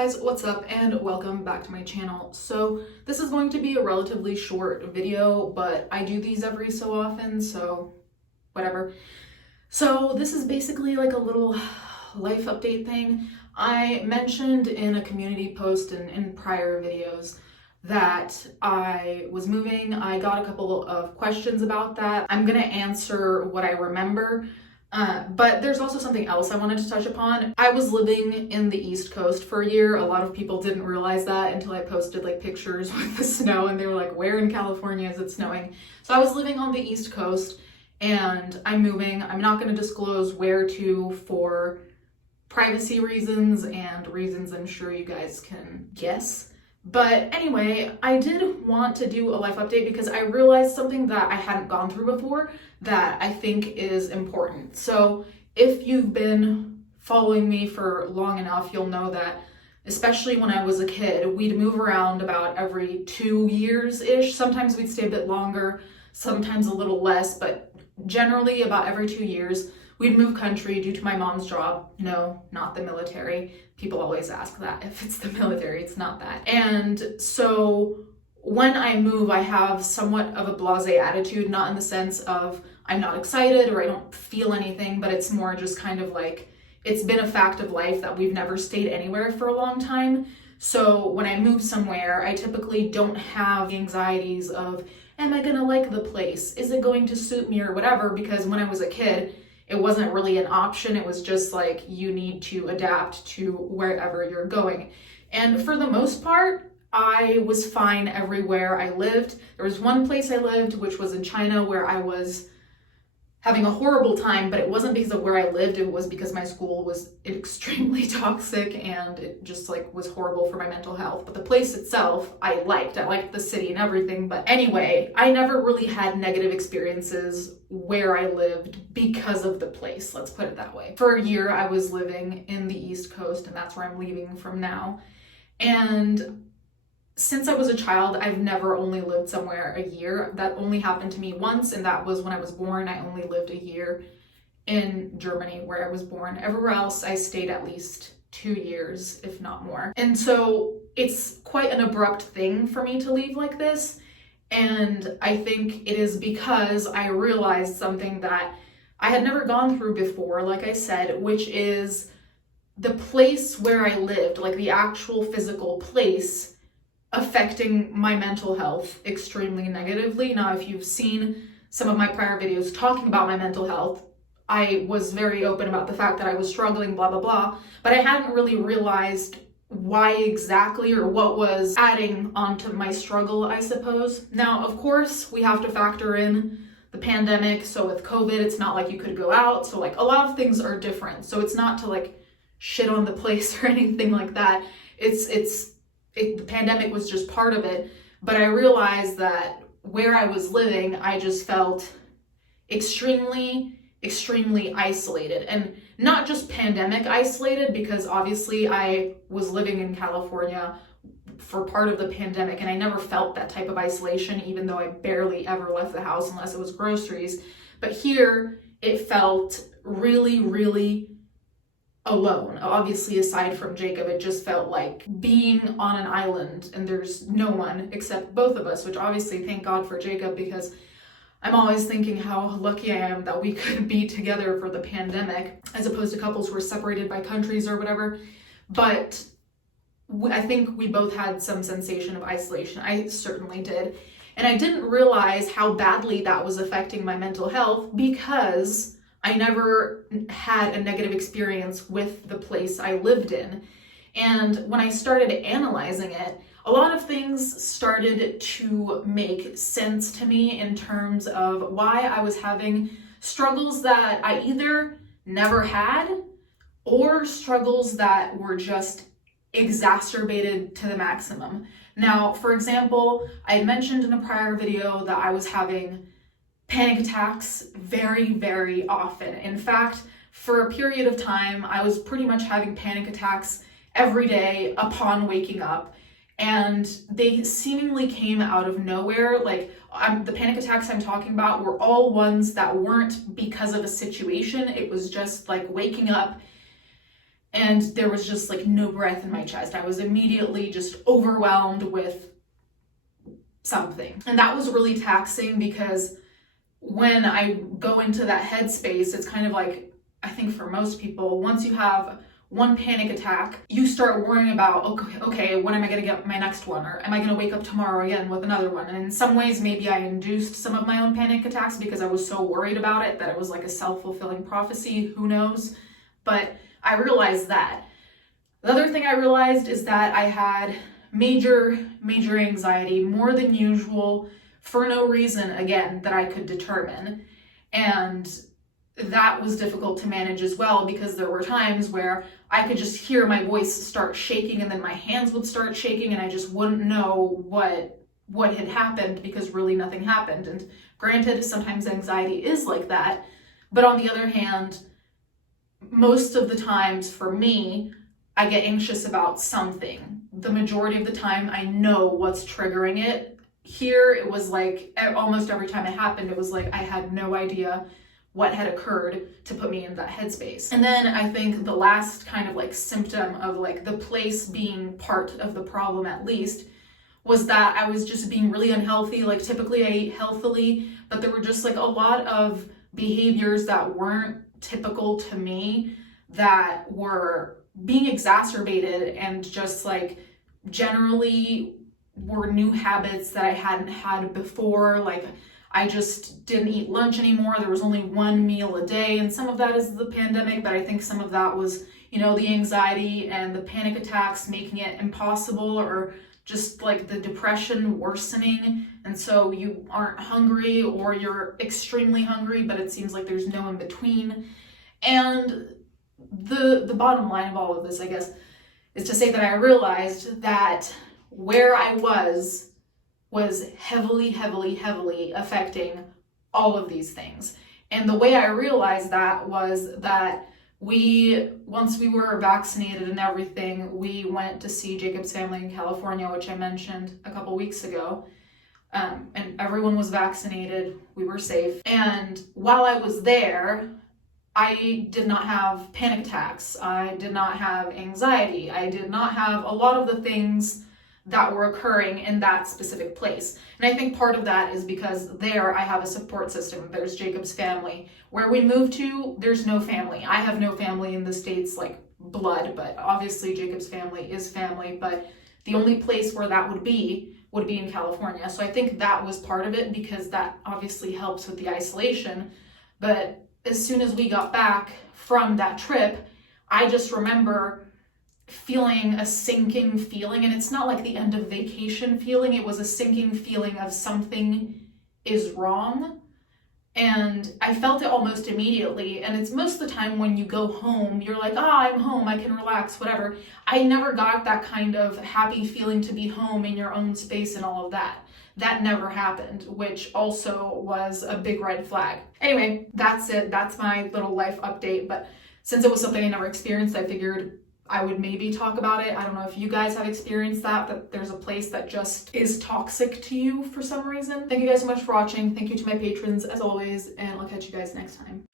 guys, what's up and welcome back to my channel. So this is going to be a relatively short video, but I do these every so often, so whatever. So this is basically like a little life update thing. I mentioned in a community post and in prior videos that I was moving. I got a couple of questions about that. I'm gonna answer what I remember. But there's also something else I wanted to touch upon. I was living in the East Coast for a year. A lot of people didn't realize that until I posted like pictures with the snow and they were like, where in California is it snowing? So I was living on the East Coast and I'm moving. I'm not going to disclose where to for privacy reasons and reasons I'm sure you guys can guess. But anyway, I did want to do a life update because I realized something that I hadn't gone through before that I think is important. So if you've been following me for long enough, you'll know that especially when I was a kid, we'd move around about every 2 years-ish. Sometimes we'd stay a bit longer, sometimes a little less, but generally about every 2 years. We'd move country due to my mom's job. No, not the military. People always ask that. If it's the military, it's not that. And so when I move, I have somewhat of a blasé attitude, not in the sense of I'm not excited or I don't feel anything, but it's more just kind of like, it's been a fact of life that we've never stayed anywhere for a long time. So when I move somewhere, I typically don't have the anxieties of, am I gonna like the place? Is it going to suit me or whatever? Because when I was a kid, it wasn't really an option. It was just like, you need to adapt to wherever you're going. And for the most part, I was fine everywhere I lived. There was one place I lived, which was in China, where I was having a horrible time, but it wasn't because of where I lived. It was because my school was extremely toxic and it just like was horrible for my mental health. But the place itself, I liked the city and everything. But anyway, I never really had negative experiences where I lived because of the place. Let's put it that way. For a year, I was living in the East Coast and that's where I'm leaving from now. And since I was a child, I've never only lived somewhere a year. That only happened to me once, and that was when I was born. I only lived a year in Germany, where I was born. Everywhere else, I stayed at least 2 years, if not more. And so it's quite an abrupt thing for me to leave like this. And I think it is because I realized something that I had never gone through before, like I said, which is the place where I lived, like the actual physical place, affecting my mental health extremely negatively. Now, if you've seen some of my prior videos talking about my mental health, I was very open about the fact that I was struggling, blah, blah, blah, but I hadn't really realized why exactly or what was adding onto my struggle, I suppose. Now, of course, we have to factor in the pandemic. So with COVID, it's not like you could go out. So like a lot of things are different. So it's not to like shit on the place or anything like that. The pandemic was just part of it, but I realized that where I was living, I just felt extremely isolated, and not just pandemic isolated, because obviously I was living in California for part of the pandemic and I never felt that type of isolation, even though I barely ever left the house unless it was groceries. But here it felt really alone. Obviously, aside from Jacob, it just felt like being on an island and there's no one except both of us, which obviously thank God for Jacob, because I'm always thinking how lucky I am that we could be together for the pandemic as opposed to couples who were separated by countries or whatever. But I think we both had some sensation of isolation. I certainly did. And I didn't realize how badly that was affecting my mental health because I never had a negative experience with the place I lived in. And when I started analyzing it, a lot of things started to make sense to me in terms of why I was having struggles that I either never had or struggles that were just exacerbated to the maximum. Now, for example, I had mentioned in a prior video that I was having panic attacks very often. In fact, for a period of time, I was pretty much having panic attacks every day upon waking up, and they seemingly came out of nowhere. Like the panic attacks I'm talking about were all ones that weren't because of a situation. It was just like waking up and there was just like no breath in my chest. I was immediately just overwhelmed with something. And that was really taxing because when I go into that headspace, it's kind of like, I think for most people, once you have one panic attack, you start worrying about, okay, when am I going to get my next one? Or am I going to wake up tomorrow again with another one? And in some ways, maybe I induced some of my own panic attacks because I was so worried about it that it was like a self-fulfilling prophecy. Who knows? But I realized that. The other thing I realized is that I had major anxiety, more than usual, for no reason, again, that I could determine. And that was difficult to manage as well, because there were times where I could just hear my voice start shaking and then my hands would start shaking and I just wouldn't know what had happened, because really nothing happened. And granted, sometimes anxiety is like that, but on the other hand, most of the times for me, I get anxious about something. The majority of the time, I know what's triggering it. Here, it was like almost every time it happened, it was like I had no idea what had occurred to put me in that headspace. And then I think the last kind of like symptom of like the place being part of the problem, at least, was that I was just being really unhealthy. Like typically I ate healthily, but there were just like a lot of behaviors that weren't typical to me that were being exacerbated and just like generally were new habits that I hadn't had before. Like I just didn't eat lunch anymore. There was only one meal a day, and some of that is the pandemic, but I think some of that was, the anxiety and the panic attacks making it impossible, or just like the depression worsening. And so you aren't hungry, or you're extremely hungry, but it seems like there's no in between. And the bottom line of all of this, I guess, is to say that I realized that where I was heavily affecting all of these things. And the way I realized that was that once we were vaccinated and everything, we went to see Jacob's family in California, which I mentioned a couple weeks ago. And everyone was vaccinated. We were safe. And while I was there, I did not have panic attacks. I did not have anxiety. I did not have a lot of the things that were occurring in that specific place. And I think part of that is because there I have a support system. There's Jacob's family. Where we moved to, there's no family. I have no family in the States, like blood, but obviously Jacob's family is family. But the only place where that would be in California. So I think that was part of it, because that obviously helps with the isolation. But as soon as we got back from that trip, I just remember feeling a sinking feeling, and it's not like the end of vacation feeling. It was a sinking feeling of something is wrong, and I felt it almost immediately. And it's most of the time when you go home, you're like, I'm home, I can relax, whatever. I never got that kind of happy feeling to be home in your own space and all of that. That never happened, which also was a big red flag. Anyway, that's it. That's my little life update. But since it was something I never experienced, I figured I would maybe talk about it. I don't know if you guys have experienced that there's a place that just is toxic to you for some reason. Thank you guys so much for watching. Thank you to my patrons as always, and I'll catch you guys next time.